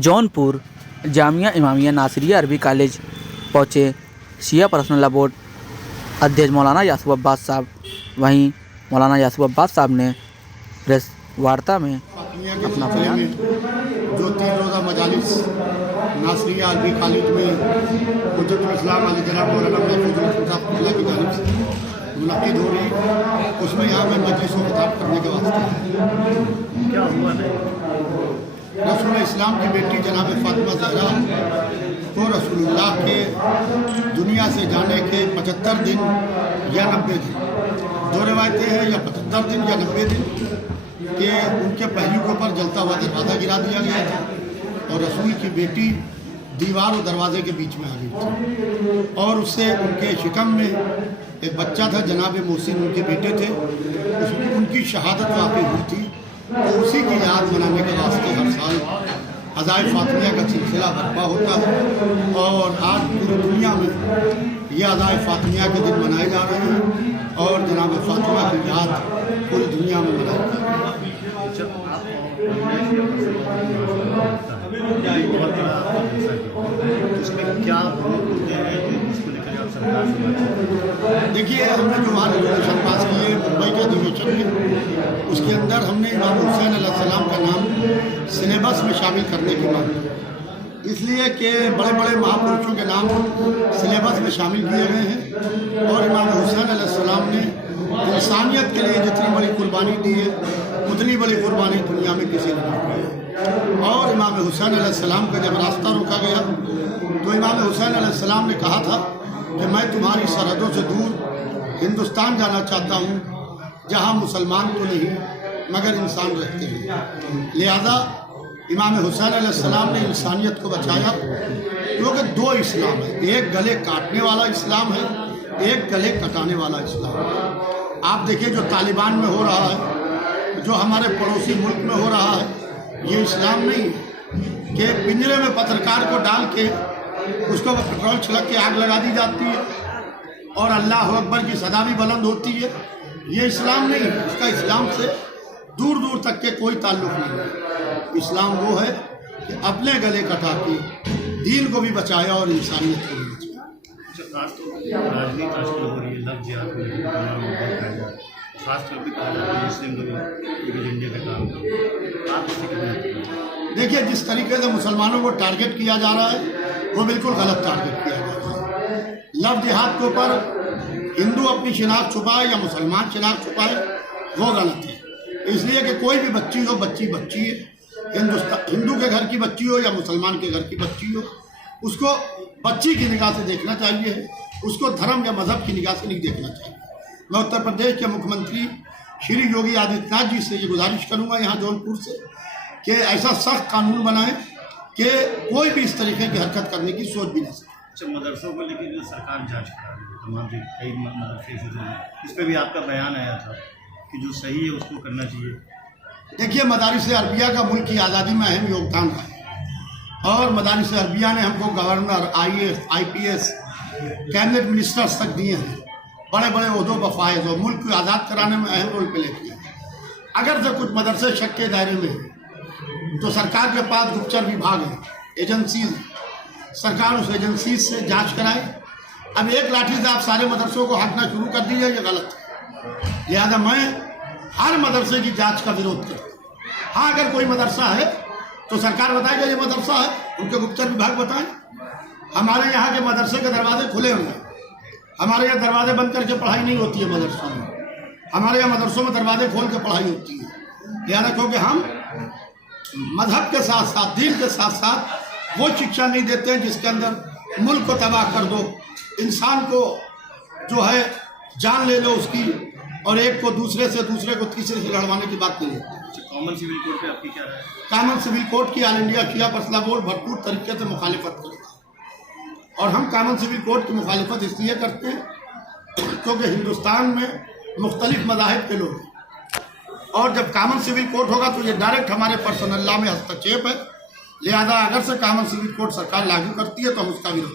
जौनपुर जामिया इमामिया नासिरिया अरबी कॉलेज पहुँचे शिया personal law board अध्यक्ष मौलाना यासूब अब्बास साहब। वहीं मौलाना यासूब अब्बास साहब ने प्रेस वार्ता में अपना बयान जो 3 रोज़ा मजालिस नासिरिया अरबी कॉलेज में हुज्जतुल इस्लाम अली जनाब मौलाना महफूजुल हसन साहब अल्लाह की जानिब से मुनक़िद हो रही, उसमें यहाँ में मजलिस व खिताब करने के वास्ते क्या हुआ नहीं। रसूल इस्लाम की बेटी जनाब फातिमा ज़हरा को रसूलुल्लाह के दुनिया से जाने के 75 दिन या 90 दिन, 2 रिवायतें हैं, या 75 दिन या 90 दिन के उनके पहलू के ऊपर जलता हुआ दरवाज़ा गिरा दिया गया था और रसूल की बेटी दीवार और दरवाजे के बीच में आ गई थी और उससे उनके शिकम में एक बच्चा था, जनाब मोहसिन उनके बेटे थे, उनकी शहादत वाक़ई हुई थी। तो उसी की याद मनाने के वास्ते हर साल अज़ाए फातिमिया का सिलसिला बर्पा होता है और आज पूरी दुनिया में ये अज़ाए फातिमिया के दिन मनाए जा रहे हैं और जनाब फातिमा की याद पूरी दुनिया में मनाई जा रही है। देखिए, हमने जो वहाँ रेजोल्यूशन पास किए मुंबई के अधिवेशन में, उसके अंदर हमने इमाम हुसैन अलैहिस्सलाम का नाम सिलेबस में शामिल करने की मांग की, इसलिए कि बड़े बड़े महापुरुषों के नाम सिलेबस में शामिल किए गए हैं और इमाम हुसैन अलैहिस्सलाम ने इंसानियत के लिए जितनी बड़ी कुर्बानी दी है उतनी बड़ी कुर्बानी दुनिया में किसी ने नहीं की है। और इमाम हुसैन अलैहिस्सलाम का जब रास्ता रोका गया तो इमाम हुसैन अलैहिस्सलाम ने कहा था कि मैं तुम्हारी सरहदों से दूर हिंदुस्तान जाना चाहता हूँ जहाँ मुसलमान तो नहीं मगर इंसान रहते हैं। लिहाजा इमाम हुसैन अलैहिस्सलाम ने इंसानियत को बचाया, क्योंकि 2 इस्लाम है, एक गले काटने वाला इस्लाम है, एक गले कटाने वाला इस्लाम है। आप देखिए जो तालिबान में हो रहा है, जो हमारे पड़ोसी मुल्क में हो रहा है, ये इस्लाम नहीं है कि पिंजरे में पत्रकार को डाल के उसको पेट्रोल छिड़क के आग लगा दी जाती है और अल्लाह अकबर की सदा भी बुलंद होती है। ये इस्लाम नहीं है, इसका इस्लाम से दूर दूर तक के कोई ताल्लुक़ नहीं है। इस्लाम वो है कि अपने गले कटा के दीन को भी बचाया और इंसानियत को भी बचाया। राजनीति आजकल हो रही है, लफ्ज़ जिहाद को खास तौर पर कहा जाता है मुस्लिम इंडिया का काम। देखिए, जिस तरीके से मुसलमानों को टारगेट किया जा रहा है वो बिल्कुल गलत टारगेट किया जा रहा है। लफ्ज़ जिहाद के ऊपर हिंदू अपनी शिनाख्त छुपाए या मुसलमान शिनाख्त छुपाए वो गलत है, इसलिए कि कोई भी बच्ची हो, बच्ची बच्ची है। हिंदू के घर की बच्ची हो या मुसलमान के घर की बच्ची हो, उसको बच्ची की निगाह से देखना चाहिए, उसको धर्म या मज़हब की निगाह से नहीं देखना चाहिए। मैं उत्तर प्रदेश के मुख्यमंत्री श्री योगी आदित्यनाथ जी से ये गुजारिश करूँगा यहाँ जौनपुर से कि ऐसा सख्त कानून बनाएं कि कोई भी इस तरीके की हरकत करने की सोच भी नहीं सके। अच्छा, मदरसों को लेकर जो सरकार जांच करा रही है, तमाम कई मदरसे, इस पर भी आपका बयान आया था कि जो सही है उसको करना चाहिए। देखिए, मदारिस अरबिया का मुल्क की आज़ादी में अहम योगदान है और मदारिस अरबिया ने हमको governor, IAS, IPS, cabinet ministers तक दिए हैं, बड़े बड़े ओहदों पर फायज और मुल्क को आज़ाद कराने में अहम रोल प्ले किया है। अगर जो कुछ मदरसे शक के दायरे में हैं तो सरकार के पास गुप्तचर विभाग है, एजेंसीज, सरकार उस एजेंसी से जांच कराए। अब एक लाठी से आप सारे मदरसों को हाँकना शुरू कर दीजिए, ये गलत है। लिहाजा मैं हर मदरसे की जांच का विरोध करता हूँ। हाँ, अगर कोई मदरसा है तो सरकार बताएगा ये मदरसा है, उनके गुप्तचर विभाग बताएं। हमारे यहाँ के मदरसे के दरवाजे खुले हुए हैं, हमारे यहाँ दरवाजे बंद करके पढ़ाई नहीं होती है मदरसों में, हमारे यहाँ मदरसों में दरवाजे खोल के पढ़ाई होती है। लिहाजा क्योंकि हम मजहब के साथ साथ, दीन के साथ साथ वो शिक्षा नहीं देते हैं जिसके अंदर मुल्क को तबाह कर दो, इंसान को जो है जान ले लो उसकी, और एक को दूसरे से, दूसरे को तीसरे से लड़वाने की बात नहीं है। कॉमन सिविल कोड पे आपकी क्या राय है? कॉमन सिविल कोड की ऑल इंडिया शिया पर्सनल लॉ बोर्ड भरपूर तरीके से मुखालिफत करता है और हम कॉमन सिविल कोड की मुखालिफत इसलिए करते हैं क्योंकि हिंदुस्तान में मुख्तलिफ मज़ाहिब के लोग हैं और जब कॉमन सिविल कोड होगा तो ये डायरेक्ट हमारे पर्सनल लॉ में हस्तक्षेप है। लिहाजा अगर से कॉमन सिविल कोड सरकार लागू करती है तो हम उसका विरोध